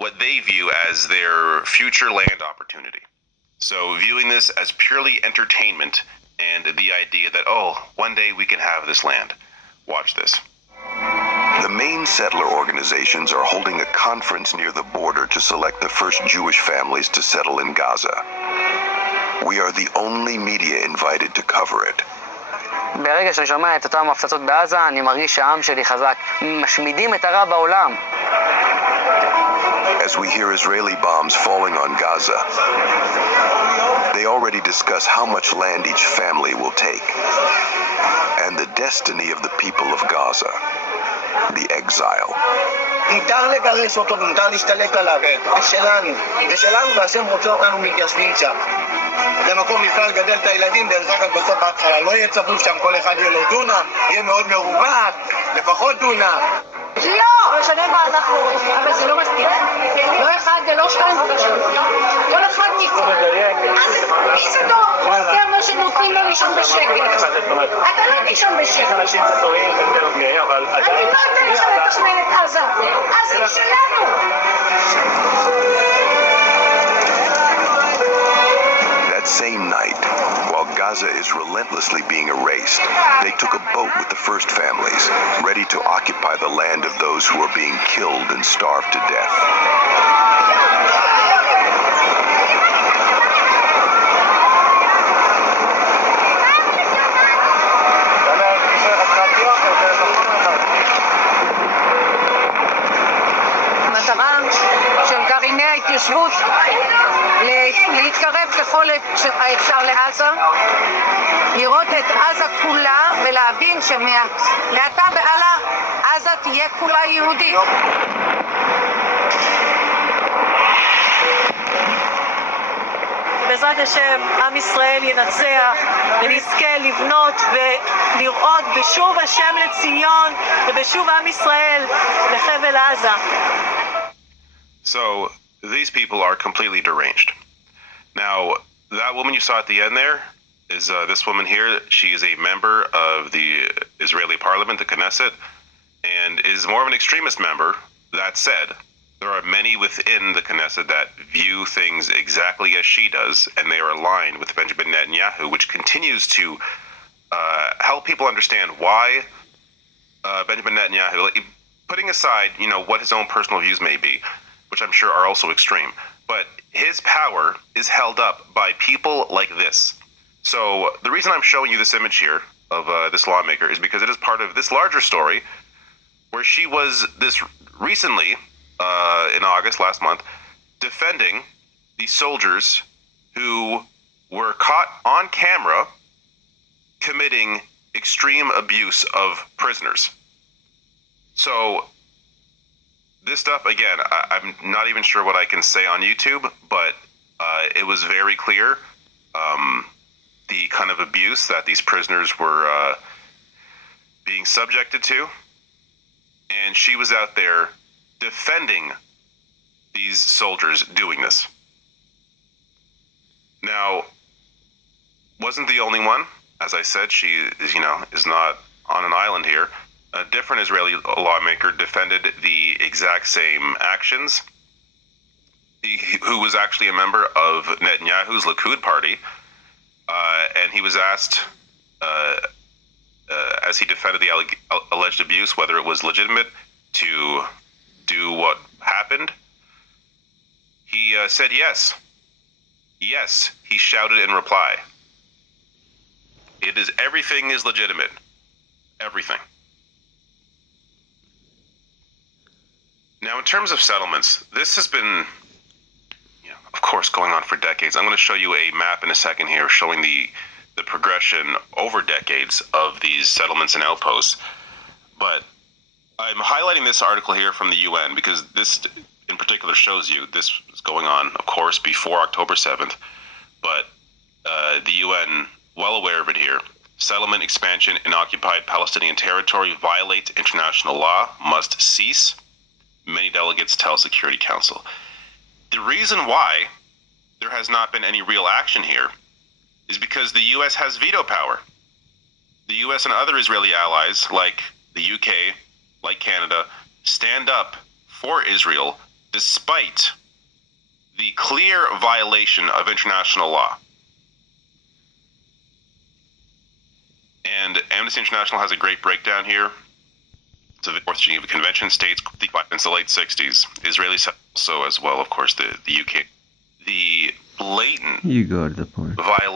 what they view as their future land opportunity. So viewing this as purely entertainment and the idea that, oh, one day we can have this land. Watch this. The main settler organizations are holding a conference near the border to select the first Jewish families to settle in Gaza. We are the only media invited to cover it. ברגע שאני שומע את אותם הפצצות בעזה, אני מרגיש שהעם שלי חזק. משמידים את הרע בעולם. As we hear Israeli bombs falling on Gaza, they already discuss how much land each family will take, and the destiny of the people of Gaza, the exile. מותר לגרש אותו ומותר להשתלט עליו, זה שלנו והשם רוצה אותנו מתיישבים שם. למקום אפשר לגדל את הילדים, דרך אגב בסוף בהתחלה לא יהיה צפוף שם, כל אחד יהיה לו דונם, יהיה מאוד מרווח, לפחות דונם. לא, משנה מה אנחנו רוצים, אבל זה לא מספיק. לא אחד ולא שתיים ולא שלוש. כל אחד מפה. אז מי זה טוב? זה אומר שנותנים לו לישון בשקט. אתה לא תישון בשקט. אני לא אתן לך לתכנן את עזה. אז היא שלנו. That same night, while Gaza is relentlessly being erased, they took a boat with the first families, ready to occupy the land of those who are being killed and starved to death. המטרה של גרעיני ההתיישבות להתקרב ככל האפשר לעזה, לראות את עזה כולה ולהבין שמעתה והלאה עזה תהיה כולה יהודית. בעזרת השם עם ישראל ינצח ונזכה לבנות ולראות בשוב השם לציון ובשוב עם ישראל לחבל עזה. So these people are completely deranged. Now, that woman you saw at the end there is this woman here. She is a member of the Israeli parliament, the Knesset, and is more of an extremist member. That said, there are many within the Knesset that view things exactly as she does, and they are aligned with Benjamin Netanyahu, which continues to help people understand why Benjamin Netanyahu, putting aside, what his own personal views may be, which I'm sure are also extreme, but his power is held up by people like this. So the reason I'm showing you this image here of this lawmaker is because it is part of this larger story where she was this recently, in August last month, defending the soldiers who were caught on camera committing extreme abuse of prisoners. So this stuff, again, I'm not even sure what I can say on YouTube, but it was very clear the kind of abuse that these prisoners were being subjected to. And she was out there defending these soldiers doing this. Now, wasn't the only one. As I said, she is not on an island here. A different Israeli lawmaker defended the exact same actions, who was actually a member of Netanyahu's Likud party, and he was asked, as he defended the alleged abuse, whether it was legitimate to do what happened. He said yes. Yes, he shouted in reply. Everything is legitimate. Everything. Now, in terms of settlements, this has been, of course, going on for decades. I'm going to show you a map in a second here showing the progression over decades of these settlements and outposts. But I'm highlighting this article here from the UN because this in particular shows you this was going on, of course, before October 7th. But the UN, well aware of it here. Settlement expansion in occupied Palestinian territory violates international law, must cease. Many delegates tell Security Council. The reason why there has not been any real action here is because the U.S. has veto power. The U.S. and other Israeli allies, like the UK, like Canada, stand up for Israel despite the clear violation of international law. And Amnesty International has a great breakdown here. So the Fourth Geneva Convention states since the late 60s, Israeli so as well, of course, the UK. The blatant You go to the point. violation